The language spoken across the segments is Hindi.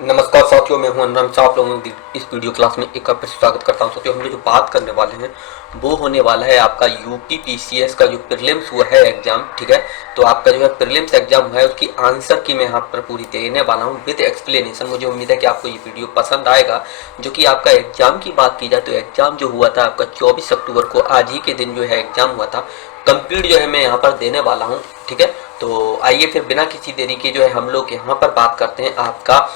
नमस्कार साथियों, मैं हूं अनुराग साहब। आप लोगों की इस वीडियो क्लास में एक बार फिर स्वागत करता हूं। साथियों, हम लोग जो बात करने वाले हैं वो होने वाला है आपका यूपी पीसीएस का जो प्रीलिम्स हुआ है एग्जाम। ठीक है, तो आपका जो है प्रीलिम्स एग्जाम हुआ है उसकी आंसर की मैं यहाँ पर पूरी देने वाला हूँ विद एक्सप्लेनेशन। मुझे उम्मीद है कि आपको ये वीडियो पसंद आएगा। जो कि आपका एग्जाम की बात की जाए तो एग्जाम जो हुआ था आपका 24 अक्टूबर को, आज ही के दिन जो है एग्जाम हुआ था। कंप्लीट जो है मैं यहाँ पर देने वाला हूँ। ठीक है, तो आइए फिर बिना किसी देरी के जो है हम लोग यहाँ पर बात करते हैं। आपका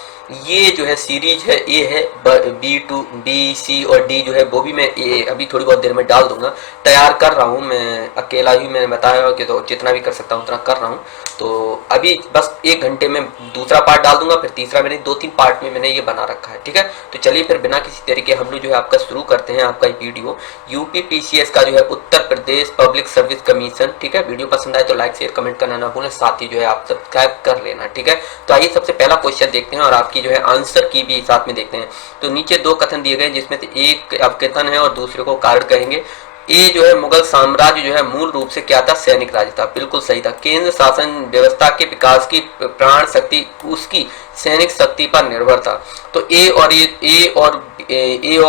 ये जो है सीरीज है, ए है, बी टू बी सी और डी जो है वो भी मैं ये अभी थोड़ी बहुत देर में डाल दूंगा। तैयार कर रहा हूँ मैं अकेला ही, मैंने बताया कि तो जितना भी कर सकता हूँ उतना कर रहा हूँ। तो अभी बस 1 घंटे में दूसरा पार्ट डाल दूंगा, फिर तीसरा। मैंने 2-3 पार्ट में मैंने ये बना रखा है। ठीक है, तो चलिए फिर बिना किसी तरीके हम लोग जो है आपका शुरू करते हैं आपका वीडियो। यूपी पीसीएस का जो है उत्तर प्रदेश पब्लिक सर्विस कमीशन। ठीक है, वीडियो पसंद आए तो लाइक शेयर कमेंट करना ना भूलें, साथ ही जो है आप सब्सक्राइब कर लेना। ठीक है, तो आइए सबसे पहला क्वेश्चन देखते हैं और आपकी जो है आंसर की भी साथ में देखते हैं। तो नीचे 2 कथन दिए गए जिसमें से एक अवकथन है और दूसरे को कारण कहेंगे। ये जो है मुगल साम्राज्य जो है मूल रूप से क्या था? सैनिक राज्य था। बिल्कुल सही था। केंद्र शासन व्यवस्था के विकास की प्राण शक्ति उसकी सैनिक शक्ति पर निर्भर था। तो ए और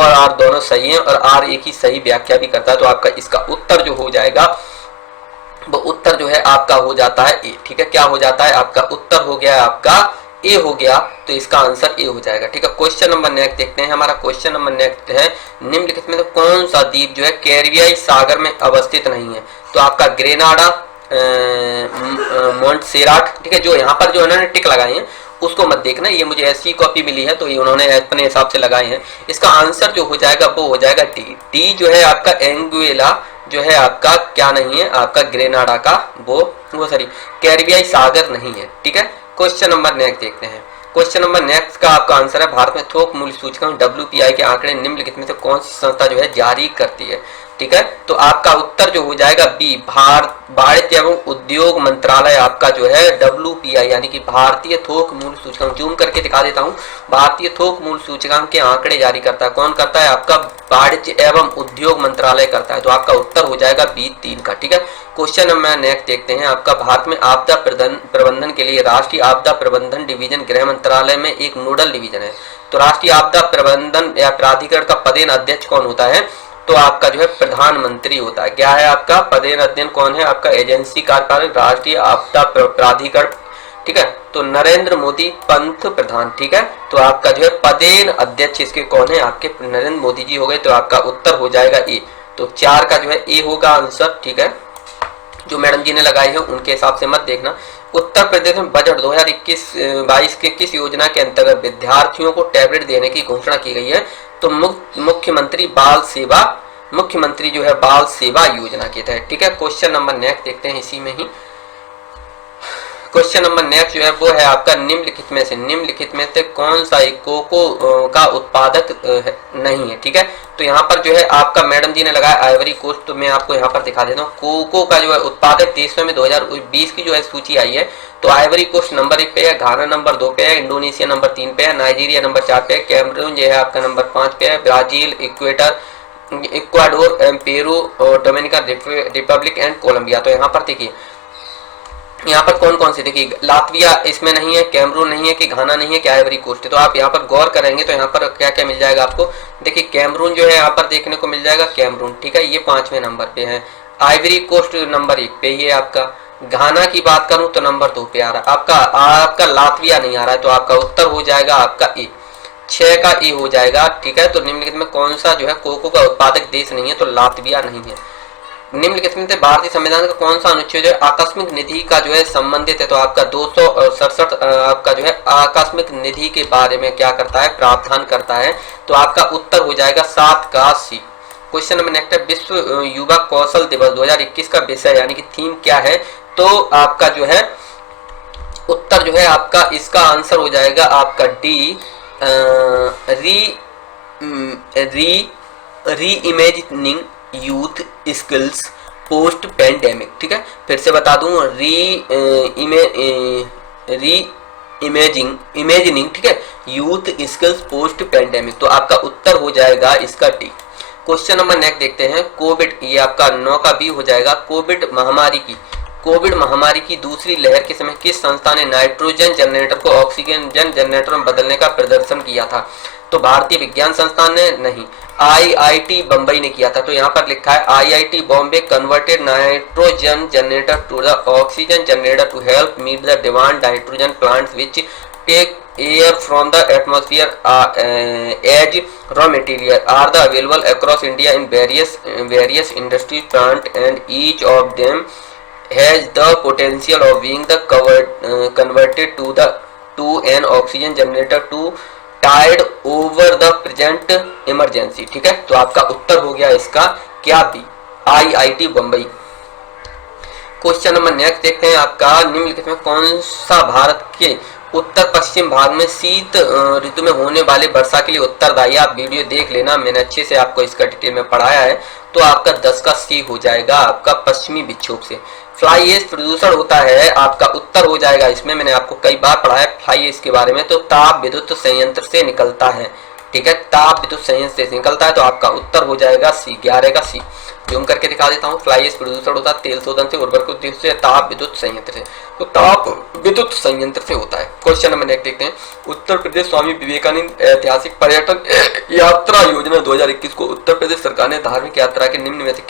आर दोनों सही हैं और आर एक ही सही व्याख्या भी करता है। तो आपका इसका उत्तर जो हो जाएगा वो उत्तर जो है आपका हो जाता है ए। ठीक है, क्या हो जाता है? आपका उत्तर हो गया आपका ए हो गया, तो इसका आंसर ए हो जाएगा। ठीक है, क्वेश्चन नंबर नेक्स्ट देखते हैं। हमारा क्वेश्चन नंबर नेक्स्ट है, निम्नलिखित में से कौन सा द्वीप जो है कैरिबियाई सागर में अवस्थित नहीं है? तो आपका ग्रेनाडा, मोंटसेराट। ठीक है, जो यहाँ पर जो इन्होंने टिक लगाए हैं उसको मत देखना, ये मुझे ऐसी कॉपी मिली है तो ये उन्होंने अपने हिसाब से लगाए हैं। इसका आंसर जो हो जाएगा वो हो जाएगा डी। डी जो है आपका एंगुएला जो है आपका क्या नहीं है? आपका ग्रेनाडा का वो सॉरी कैरिबियाई सागर नहीं है। ठीक है, क्वेश्चन नंबर नेक्स्ट देखते हैं। क्वेश्चन नंबर नेक्स्ट का आपका आंसर है, भारत में थोक मूल्य सूचकांक डब्ल्यूपीआई के आंकड़े निम्नलिखित में से कौन सी संस्था जो है जारी करती है? ठीक है, तो आपका उत्तर जो हो जाएगा बी, वाणिज्य एवं उद्योग मंत्रालय आपका जो है डब्ल्यूपीआई यानी कि भारतीय थोक मूल्य सूचकांक। जूम करके दिखा देता हूं, भारतीय थोक मूल्य सूचकांक के आंकड़े जारी करता है। कौन करता है? आपका वाणिज्य एवं उद्योग मंत्रालय करता है। तो आपका उत्तर हो जाएगा बी 3 का। ठीक है, क्वेश्चन नंबर नेक्स्ट देखते हैं। आपका भारत में आपदा प्रबंधन के लिए राष्ट्रीय आपदा प्रबंधन डिवीजन गृह मंत्रालय में एक नोडल डिवीजन है। तो राष्ट्रीय आपदा प्रबंधन या प्राधिकरण का पदेन अध्यक्ष कौन होता है? तो आपका जो है प्रधानमंत्री होता है। क्या है आपका पदेन अध्ययन कौन है? आपका एजेंसी कार्यपालक राष्ट्रीय आपदा प्राधिकरण। ठीक है, तो नरेंद्र मोदी पंत प्रधान। ठीक है, तो आपका जो है पदेन अध्यक्ष इसके कौन है? आपके नरेंद्र मोदी जी हो गए। तो आपका उत्तर हो जाएगा ए। तो 4 का जो है ए होगा आंसर। ठीक है, जो मैडम जी ने लगाई है उनके हिसाब से मत देखना। उत्तर प्रदेश में बजट 2021-22 के किस योजना के अंतर्गत विद्यार्थियों को टैबलेट देने की घोषणा की गई है? तो मुख्यमंत्री जो है बाल सेवा योजना के तहत। ठीक है, क्वेश्चन नंबर नेक्स्ट देखते हैं इसी में ही। क्वेश्चन नंबर नेक्स्ट जो है वो है आपका, निम्नलिखित में से कौन सा एक कोको का उत्पादक नहीं है? ठीक है, तो यहाँ पर जो है आपका मैडम जी ने लगाया आइवरी कोस्ट। तो मैं आपको यहाँ पर दिखा देता हूँ, कोको का जो है उत्पादक देशों में 2020 की जो है सूची आई है। तो आइवरी कोस्ट नंबर 1 पे है, घाना नंबर 2 पे है, इंडोनेशिया नंबर 3 पे है, नाइजीरिया नंबर 4 पे है, कैमरून जो है आपका नंबर 5 पे है, ब्राजील, इक्वाडोर, पेरू और डोमिनिकन रिपब्लिक एंड कोलंबिया। तो यहाँ पर देखिए, यहाँ पर कौन कौन से, देखिए लातविया इसमें नहीं है, कैमरून नहीं है, कि घाना नहीं है, कि आइवरी कोस्ट है। तो आप यहाँ पर गौर करेंगे तो यहाँ पर क्या क्या मिल जाएगा आपको? देखिए कैमरून जो है यहाँ पर देखने को मिल जाएगा, कैमरून। ठीक है, ये 5वें नंबर पे है। आइवरी कोस्ट नंबर 1 पे ही है आपका। घाना की बात करूं तो नंबर 2 पे आ रहा है आपका लातविया नहीं आ रहा है। तो आपका उत्तर हो जाएगा आपका ए, 6 का ए हो जाएगा। ठीक है, तो निम्नलिखित में कौन सा जो है कोको का उत्पादक देश नहीं है? तो लातविया नहीं है। निम्नलिखित में से भारतीय संविधान का कौन सा अनुच्छेद जो है आकस्मिक निधि का जो है संबंधित है? तो आपका 267 आपका जो है आकस्मिक निधि के बारे में क्या करता है? प्रावधान करता है। तो आपका उत्तर हो जाएगा 7 का सी। क्वेश्चन नंबर नेक्स्ट है, विश्व युवा कौशल दिवस 2021 का विषय यानी कि थीम क्या है? तो आपका जो है उत्तर जो है आपका इसका आंसर हो जाएगा आपका डी, री imagining youth skills post pandemic. ठीक है, फिर से बता दूं, इमेजिनिंग ठीक है, यूथ स्किल्स पोस्ट पैंडेमिक। तो आपका उत्तर हो जाएगा इसका डी। क्वेश्चन नंबर नेक्स्ट देखते हैं, कोविड, ये आपका 9 का बी हो जाएगा। कोविड महामारी की कोविड महामारी की दूसरी लहर के समय किस संस्था ने नाइट्रोजन जनरेटर को ऑक्सीजन जनरेटर में बदलने का प्रदर्शन किया था? तो भारतीय विज्ञान संस्थान ने नहीं, आईआईटी बम्बई ने किया था। तो यहाँ पर लिखा है IIT Bombay converted nitrogen generator to the oxygen generator to help meet the demand nitrogen plants which take air from the atmosphere as raw material are the available across India in various industry plant, and each of them has the potential of being the converted to an oxygen generator to tide over the present emergency। ठीक है, तो आपका उत्तर हो गया इसका क्या? B, IIT Bombay. Question number next देखते हैं आपका, निम्नलिखित में कौन सा भारत के उत्तर पश्चिम भाग में शीत ऋतु में होने वाले वर्षा के लिए उत्तरदायी? आप वीडियो देख लेना, मैंने अच्छे से आपको इसका डिटेल में पढ़ाया है। तो आपका 10 का सी हो जाएगा आपका पश्चिमी विक्षोभ से। फ्लाई ऐश प्रदूषण होता है, आपका उत्तर हो जाएगा इसमें, मैंने आपको कई बार पढ़ाया फ्लाई ऐश के बारे में। तो ताप विद्युत संयंत्र से निकलता है। ठीक है, ताप विद्युत संयंत्र से निकलता है, तो आपका उत्तर हो जाएगा सी, 11 का सी। जूम करके दिखा देता हूँ। फ्लाई ऐश प्रदूषण होता है तेल शोधन से, उर्वरक उद्देश्य से, ताप विद्युत संयंत्र से। तो ताप विद्युत संयंत्र से होता है। क्वेश्चन नंबर नेक्स्ट देखते हैं, उत्तर प्रदेश स्वामी विवेकानंद ऐतिहासिक पर्यटन यात्रा योजना 2021 को उत्तर प्रदेश सरकार ने धार्मिक यात्रा के निम्न में से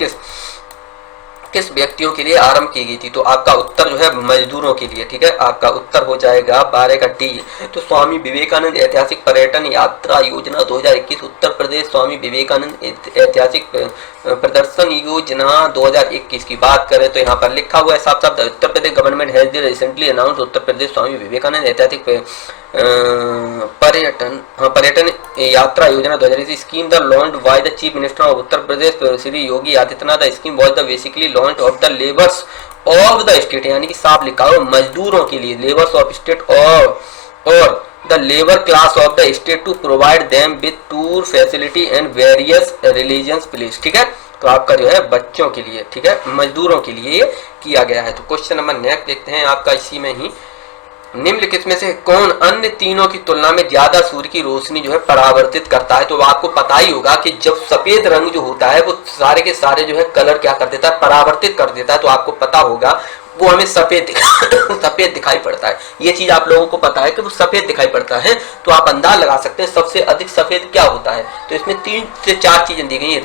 किस व्यक्तियों के लिए आरंभ की गई थी? तो आपका उत्तर जो है मजदूरों के लिए। ठीक है, आपका उत्तर हो जाएगा 12 का डी। तो स्वामी विवेकानंद ऐतिहासिक पर्यटन यात्रा योजना 2021 उत्तर प्रदेश स्वामी विवेकानंद ऐतिहासिक प्रदर्शन योजना 2021 की बात करें तो यहाँ पर लिखा हुआ है साफ साफ, Uttar Pradesh government has recently announced Uttar Pradesh Swami Vivekananda Aitihasik Paryatan Yatra Yojana 2021 scheme the launched by the chief minister of Uttar Pradesh Shri Yogi Adityanath. The scheme was the basically launch of the labours of the state, यानी कि साफ लिखा हुआ मजदूरों के लिए, लेबर्स ऑफ स्टेट और the labour class of the state to provide them with tour facility and various religious place. ठीक है, तो आपका जो है बच्चों के लिए, ठीक है, मजदूरों के लिए ये किया गया है। तो क्वेश्चन नंबर नेक्स्ट देखते हैं आपका, इसी में ही निम्नलिखित में से कौन अन्य तीनों की तुलना में ज्यादा सूर्य की रोशनी जो है परावर्तित करता है? तो आपको पता ही होगा कि जब सफेद रंग जो होता है वो सारे के सारे जो है कलर क्या कर देता है, परावर्तित कर देता है। तो आपको पता होगा वो हमें सफेद सफेद दिखाई पड़ता है। ये चीज आप लोगों को पता है कि वो सफेद दिखाई पड़ता है। तो आप अंदाज लगा सकते हैं सबसे अधिक सफेद क्या होता है। तो इसमें 3 से 4 चीजें दी गई है,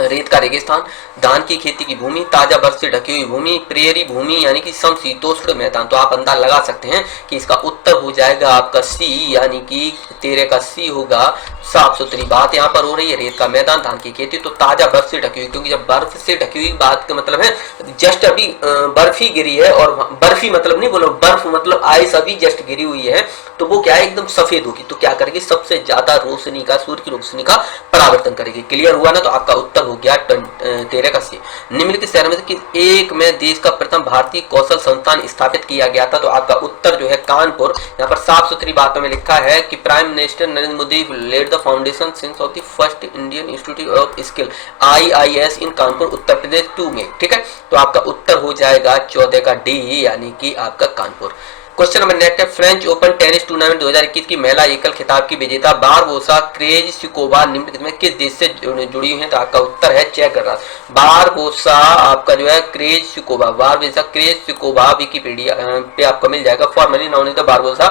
रेत का रेगिस्तान, धान की खेती की भूमि, ताजा बर्फ से ढकी हुई भूमि, प्रेरी भूमि यानी कि समशीतोष्ण मैदान। तो आप अंदाज लगा सकते हैं कि इसका उत्तर हो जाएगा आपका सी, यानी कि 13 का सी होगा। साफ सुथरी बात यहाँ पर हो रही है, रेत का मैदान, धान की खेती, तो ताजा बर्फ से ढकी हुई, क्योंकि जब बर्फ से ढकी हुई बात का मतलब है जस्ट अभी बर्फ ही गिरी है, और बर्फी मतलब नहीं बोलो, बर्फ मतलब आइस अभी जस्ट गिरी हुई है, तो वो क्या है एकदम सफेद होगी। तो क्या करेगी, सबसे ज्यादा रोशनी का, सूर्य की रोशनी का परावर्तन करेगी। क्लियर हुआ ना? तो आपका उत्तर हो गया 13 का सी। निम्नलिखित शहर में से एक में देश का प्रथम भारतीय कौशल संस्थान स्थापित किया गया था? तो आपका उत्तर जो है कानपुर। यहाँ पर साफ सुथरी बातों में लिखा है कि prime minister Narendra Modi led the foundation since of the first Indian institute of skill IIS in Kanpur Uttar Pradesh 2 में। ठीक है, तो आपका उत्तर हो जाएगा 14 का डी, यानी कि आपका कानपुर। क्वेश्चन नंबर नेक्स्ट है, फ्रेंच ओपन टेनिस टूर्नामेंट 2021 की महिला एकल खिताब की विजेता बारबोसा क्रेजिस्कोवा निम्नलिखित में किस देश से जुड़ी हुई है? तो आपका उत्तर है चेक गणराज्य। बारबोसा आपका जो है क्रेजिस्कोवा, बारबोसा क्रेजिस्कोवा विकिपीडिया पे आपको मिल जाएगा। Formerly known is the Barbosa,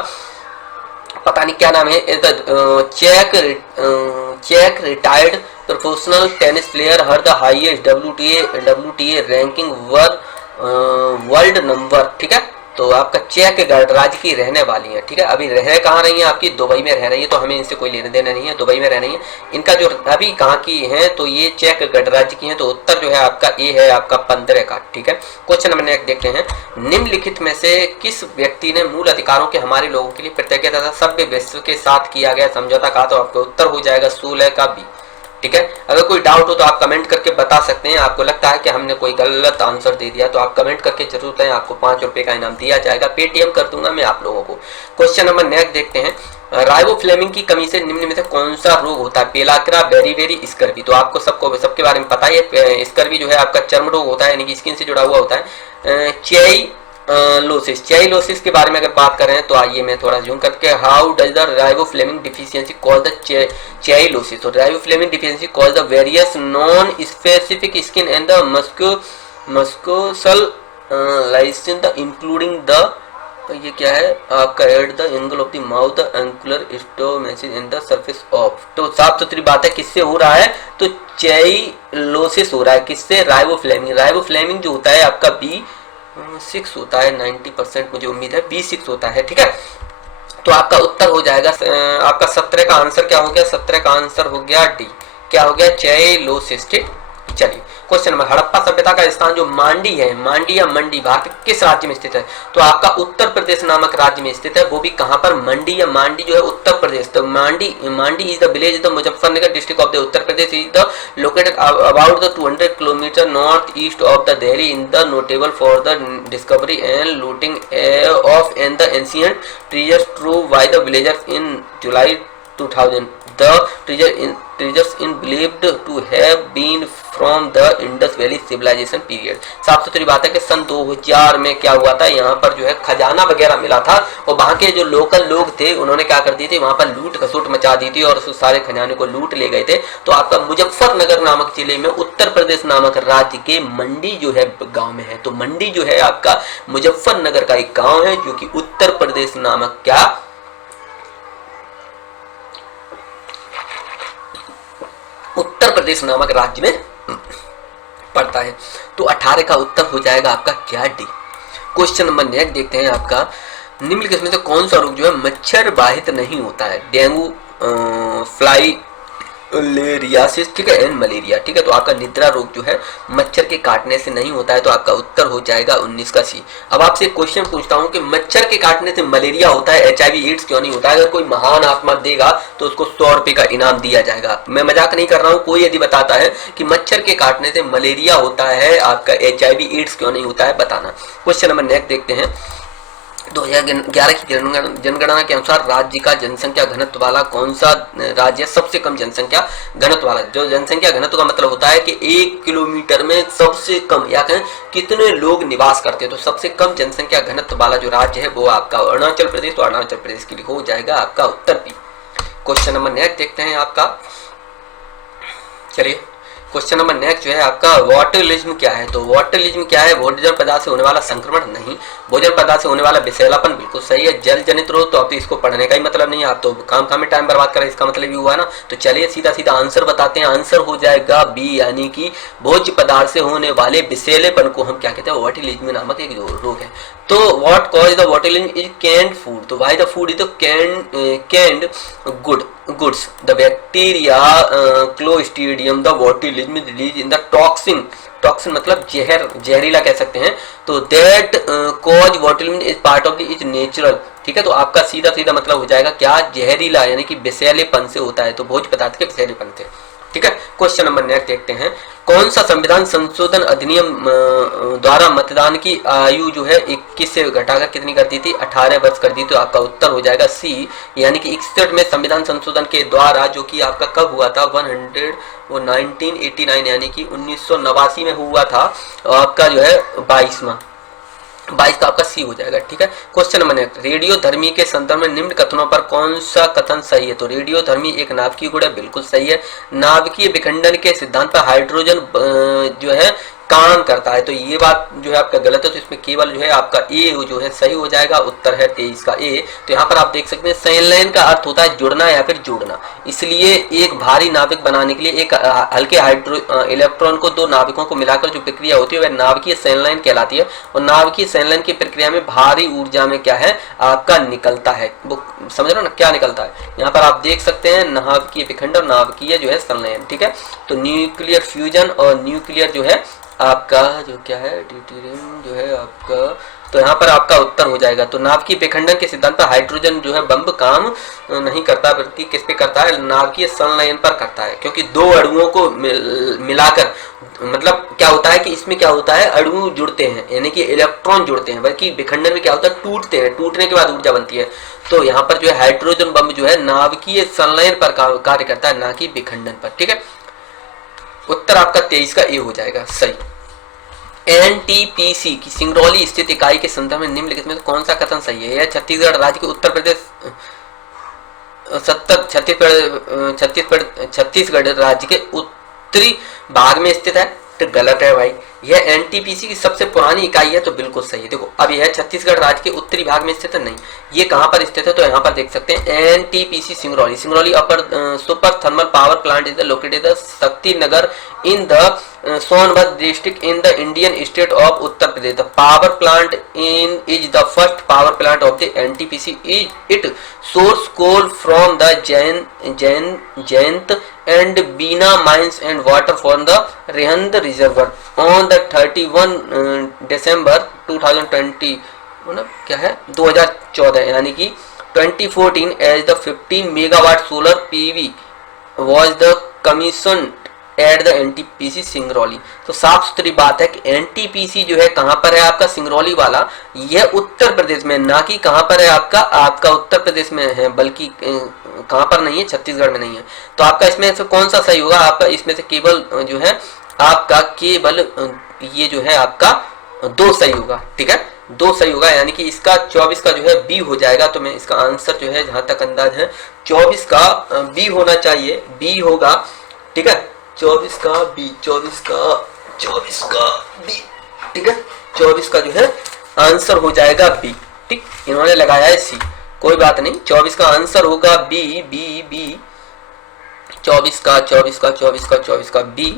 पता नहीं क्या नाम है, चेक retired professional tennis player her the highest WTA ranking world number. ठीक है, तो आपका चेक गणराज्य की रहने वाली है। ठीक है, अभी रह कहाँ रही है, आपकी दुबई में रह रही है, तो हमें इनसे कोई लेना देना नहीं है, दुबई में रह रही है। इनका जो अभी कहाँ की है, तो ये चेक गणराज्य की है। तो उत्तर जो है आपका ए है, आपका 15 का। ठीक है, क्वेश्चन नंबर नेक्स्ट देखते हैं, निम्नलिखित में से किस व्यक्ति ने मूल अधिकारों के हमारे लोगों के लिए प्रतिज्ञा तथा सभ्य विश्व के साथ किया गया समझौता कहा? तो आपका उत्तर हो जाएगा 16 का बी। ठीक है, अगर कोई डाउट हो तो आप कमेंट करके बता सकते हैं। आपको लगता है कि हमने कोई गलत आंसर दे दिया तो आप कमेंट करके जरूर बताएं, आपको 5 रुपए का इनाम दिया जाएगा, पेटीएम कर दूंगा मैं आप लोगों को। क्वेश्चन नंबर नेक्स्ट देखते हैं, राइबोफ्लेविन की कमी से निम्न में से कौन सा रोग होता है? Pellagra, beriberi, scurvy. तो आपको सबके बारे में पता है, स्कर्वी जो है आपका चर्म रोग होता है, यानी कि स्किन से जुड़ा हुआ होता है। चाइलोसिस के बारे में अगर बात करें तो आइए मैं थोड़ा जूम करके, how does the riboflavin deficiency cause the cheilosis? तो riboflavin deficiency cause the various non specific skin and the mucosal lesions the including the, ये क्या है आपका, at the angle of the mouth the angular stomatitis in the surface of. तो साफ सुथरी बात है, किससे हो रहा है, तो चेइलोसिस हो रहा है, किससे, राइबोफ्लेविन। राइबोफ्लेविन जो होता है आपका B6 होता है, 90% मुझे उम्मीद है B6 होता है, ठीक है। तो आपका उत्तर हो जाएगा आपका 17 का आंसर क्या हो गया, 17 का आंसर हो गया डी, क्या हो गया, चेइलोसिस, ठीक। चलिए क्वेश्चन नंबर, हड़प्पा सभ्यता का स्थान जो मांडी है, मांडी या मंडी, भारत के किस राज्य में स्थित है, तो आपका उत्तर प्रदेश नामक राज्य में स्थित है, वो भी कहां पर, मंडी या मांडी जो है उत्तर प्रदेश। तो Mandi is the village the Muzaffarnagar district of the Uttar Pradesh, is the located about the 200 kilometre north east of the Delhi, in the notable for the discovery and looting of and the ancient treasures true by the villagers in July 2000। The treasures in believed to have been from the Indus Valley civilization period। साफ सुथरी बात है कि सन 2000 में क्या हुआ था, यहाँ पर जो है खजाना वगैरह मिला था, और वहाँ के जो लोकल लोग थे उन्होंने क्या कर दी थी, वहाँ पर लूट खसोट मचा दी थी और उस सारे खजाने को लूट ले गए थे। तो आपका मुजफ्फरनगर नामक जिले में उत्तर प्रदेश नामक राज्य के मंडी जो है गाँव में है। तो मंडी जो है आपका मुजफ्फरनगर का एक गाँव है जो कि उत्तर प्रदेश नामक क्या, उत्तर प्रदेश नामक राज्य में पड़ता है। तो 18 का उत्तर हो जाएगा आपका क्या, डी। क्वेश्चन नंबर नेक्स्ट देखते हैं आपका, निम्नलिखित में से कौन सा रोग जो है मच्छर बाधित नहीं होता है, डेंगू, फ्लाई लेरियासिस, ठीक है, एंड मलेरिया, ठीक है। तो आपका निद्रा रोग जो है मच्छर के काटने से नहीं होता है, तो आपका उत्तर हो जाएगा 19 का सी। अब आपसे क्वेश्चन पूछता हूं कि मच्छर के काटने से मलेरिया होता है, HIV एड्स क्यों नहीं होता है। अगर कोई महान आत्मा देगा तो उसको 100 रुपए का इनाम दिया जाएगा, मैं मजाक नहीं कर रहा हूं। कोई यदि बताता है कि मच्छर के काटने से मलेरिया होता है, आपका HIV एड्स क्यों नहीं होता है, बताना। क्वेश्चन नंबर नेक्स्ट देखते हैं, 2011 की जनगणना के अनुसार राज्य का जनसंख्या घनत्व वाला कौन सा राज्य है, सबसे कम जनसंख्या घनत्व वाला। जो जनसंख्या घनत्व का मतलब होता है कि 1 किलोमीटर में सबसे कम, या कहें कितने लोग निवास करते हैं, तो सबसे कम जनसंख्या घनत्व वाला जो राज्य है वो आपका अरुणाचल प्रदेश। तो अरुणाचल प्रदेश के लिए हो जाएगा आपका उत्तर बी। क्वेश्चन नंबर नेक्स्ट देखते हैं आपका, चलिए क्वेश्चन नंबर नेक्स्ट जो है आपका, वॉटलिज्म क्या है। तो वॉटलिज्म क्या है, भोजन पदार्थ से होने वाला संक्रमण नहीं, भोजन पदार्थ से होने वाला विषैलापन बिल्कुल सही है। जल जनित रोग, तो आप इसको पढ़ने का ही मतलब नहीं है, आप तो काम में टाइम बर्बाद करें, इसका मतलब ये हुआ ना। तो चलिए सीधा सीधा आंसर बताते हैं, आंसर हो जाएगा बी, यानी कि भोज्य पदार्थ से होने वाले विषैलेपन को हम क्या कहते हैं, वॉटलिज्म नामक एक रोग है। तो what cause the botulism is canned food, तो why the food is the canned goods, the bacteria clostridium the botulism release in the toxin, toxin मतलब जहर, जहरीला कह सकते हैं। तो that cause botulism is part of the is natural, ठीक है। तो आपका सीधा सीधा मतलब हो जाएगा क्या, जहरीला, यानी कि विषैलेपन से होता है, तो भोज्य पदार्थ के विषैलेपन से, ठीक है। क्वेश्चन नंबर नेक्स्ट देखते हैं, कौन सा संविधान संशोधन अधिनियम द्वारा मतदान की आयु जो है 21 से घटाकर कितनी कर दी थी, 18 वर्ष कर दी। तो आपका उत्तर हो जाएगा सी, यानी कि 61 में संविधान संशोधन के द्वारा, जो कि आपका कब हुआ था, 1989 यानी कि 1989 में हुआ था, आपका जो है 22 का आपका सी हो जाएगा, ठीक है। क्वेश्चन नंबर नेक्स्ट, रेडियोधर्मी के संदर्भ में निम्न कथनों पर कौन सा कथन सही है। तो रेडियोधर्मी एक नाभिकीय गुण है, बिल्कुल सही है। नाभिकीय विखंडन के सिद्धांत पर हाइड्रोजन जो है काम करता है, तो ये बात जो है आपका गलत है। तो इसमें केवल जो है आपका ए जो है सही हो जाएगा, उत्तर है 23 का ए। तो यहाँ पर आप देख सकते हैं संलयन का अर्थ होता है जुड़ना या फिर जोड़ना, इसलिए एक भारी नाभिक बनाने के लिए एक हल्के इलेक्ट्रॉन को दो नाभिकों को मिलाकर जो प्रक्रिया होती है वह नाभिकीय संलयन कहलाती है। और नाभिकीय संलयन की प्रक्रिया में भारी ऊर्जा में क्या है आपका निकलता है, वो समझ रहे हो ना क्या निकलता है। यहाँ पर आप देख सकते हैं नाभिकीय विखंडन, नाभिकीय जो है संलयन, ठीक है। तो न्यूक्लियर फ्यूजन और न्यूक्लियर जो है आपका जो क्या है ड्यूटेरियम जो है आपका, तो यहाँ पर आपका उत्तर हो जाएगा। तो नाभिकीय विखंडन के सिद्धांत पर हाइड्रोजन जो है बम काम नहीं करता, बल्कि किस पे करता है, नाभिकीय संलयन पर करता है। क्योंकि दो अणुओं को मिलाकर, मतलब क्या होता है कि इसमें क्या होता है, अणु जुड़ते हैं यानी कि इलेक्ट्रॉन जुड़ते हैं, बल्कि विखंडन में क्या होता है, टूटते हैं, टूटने के बाद ऊर्जा बनती है। तो यहाँ पर जो है हाइड्रोजन बम जो है नाभिकीय संलयन पर कार्य करता है, ना कि विखंडन पर, ठीक है। उत्तर आपका 23 का ए हो जाएगा सही। NTPC की सिंगरौली स्थित इकाई के संदर्भ में निम्नलिखित में कौन सा कथन सही है। यह छत्तीसगढ़ राज्य के उत्तर प्रदेश छत्तीसगढ़ राज्य के उत्तरी भाग में स्थित है, तो गलत है भाई। यह एनटीपीसी की सबसे पुरानी इकाई है, तो बिल्कुल सही है। देखो अब यह छत्तीसगढ़ राज्य के उत्तरी भाग में स्थित है, नहीं, ये कहाँ पर स्थित है, तो यहाँ पर देख सकते हैं NTPC Singrauli. Singrauli upper super thermal power plant is located Shakti Nagar in the Sonbhadra district in the Indian state of Uttar Pradesh. The power plant in is the first power plant of the NTPC. It source coal from the Jayant and Bina mines and water from the Rehand reservoir on the 31 December 2020 मतलब क्या है 2014 यानी कि 2014 as the 15 megawatt solar PV was the commissioned at the NTPC Singrauli. तो साफ सुथरी बात है कि एनटीपीसी जो है कहां पर है आपका, सिंगरौली वाला, यह उत्तर प्रदेश में, ना कि कहां पर है आपका उत्तर प्रदेश में है, बल्कि कहां पर नहीं है, छत्तीसगढ़ में नहीं है। तो आपका इसमें से कौन सा सही होगा, आपका इसमें से केवल जो है आपका केवल ये जो है आपका 2 सही होगा, ठीक है, 2 सही होगा, यानी कि इसका 24 का जो है बी हो जाएगा। तो मैं इसका आंसर जो है जहां तक अंदाज है 24 का बी होना चाहिए, बी होगा, ठीक है, 24 का बी, 24 का बी, ठीक है, 24 का जो है आंसर हो जाएगा बी, ठीक, इन्होंने लगाया है सी, कोई बात नहीं, 24 का आंसर होगा बी बी बी, 24 का बी,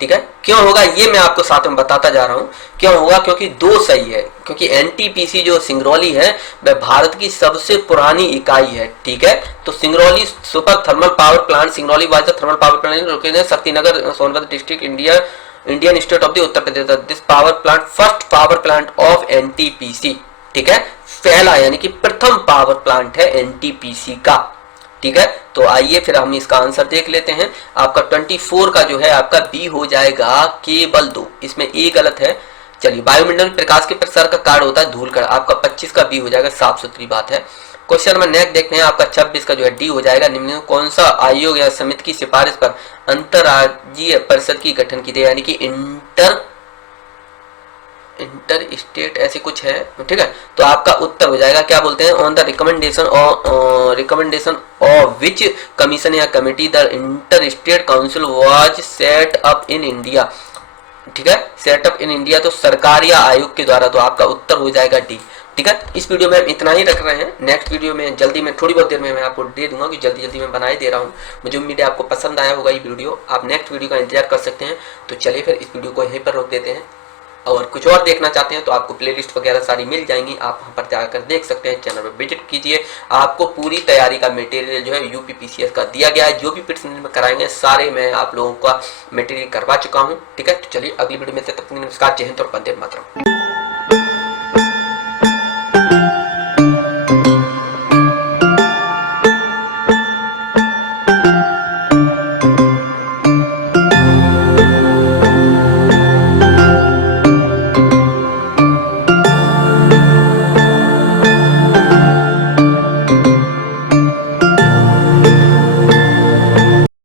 ठीक है। क्यों होगा ये मैं आपको साथ में बताता जा रहा हूं, क्यों होगा, क्योंकि 2 सही है, क्योंकि एनटीपीसी जो सिंगरौली है वह भारत की सबसे पुरानी इकाई है, ठीक है। तो Singrauli super thermal power plant, Singrauli was the thermal power plant located Shaktinagar Sonbhadra district Indian state of the Uttar Pradesh. This power plant first power plant of NTPC, ठीक है, पहला यानी कि प्रथम पावर प्लांट है एनटीपीसी का, ठीक है। तो आइए फिर हम इसका आंसर देख लेते हैं। आपका 24 का जो है आपका बी हो जाएगा केवल 2, इसमें ए गलत है। चलिए, वायुमंडल में प्रकाश के प्रसार का कार्य होता है धूलकण, आपका 25 का बी हो जाएगा, साफ सुथरी बात है। क्वेश्चन नंबर नेक्स्ट देखते हैं, आपका 26 का जो है डी हो जाएगा। निम्न में कौन सा आयोग या समिति की सिफारिश पर अंतरराज्यीय परिषद की गठन की थी, यानी कि इंटर स्टेट ऐसे कुछ है, ठीक है। तो आपका उत्तर हो जाएगा क्या बोलते हैं, on the recommendation of which commission या committee the inter state council was set up in India, ठीक है, सेटअप इन इंडिया, तो सरकार या आयोग के द्वारा। तो आपका उत्तर हो जाएगा डी, ठीक है। इस वीडियो में हम इतना ही रख रहे हैं, नेक्स्ट वीडियो में जल्दी में थोड़ी बहुत देर में मैं आपको दे दूंगा कि जल्दी में बनाए दे रहा हूँ। मुझे उम्मीद है आपको पसंद आया होगा ये वीडियो, आप नेक्स्ट वीडियो का इंतजार कर सकते हैं। तो चलिए फिर इस वीडियो को यहीं पर रोक देते हैं, और कुछ और देखना चाहते हैं तो आपको प्लेलिस्ट वगैरह सारी मिल जाएंगी, आप वहां पर जाकर देख सकते हैं, चैनल पर विजिट कीजिए। आपको पूरी तैयारी का मटेरियल जो है यूपीपीसीएस का दिया गया है, जो भी प्रश्न में कराएंगे सारे मैं आप लोगों का मटेरियल करवा चुका हूं, ठीक है। तो चलिए अगली वीडियो में से तब तक नमस्कार, जय हिंद और वंदे मातरम।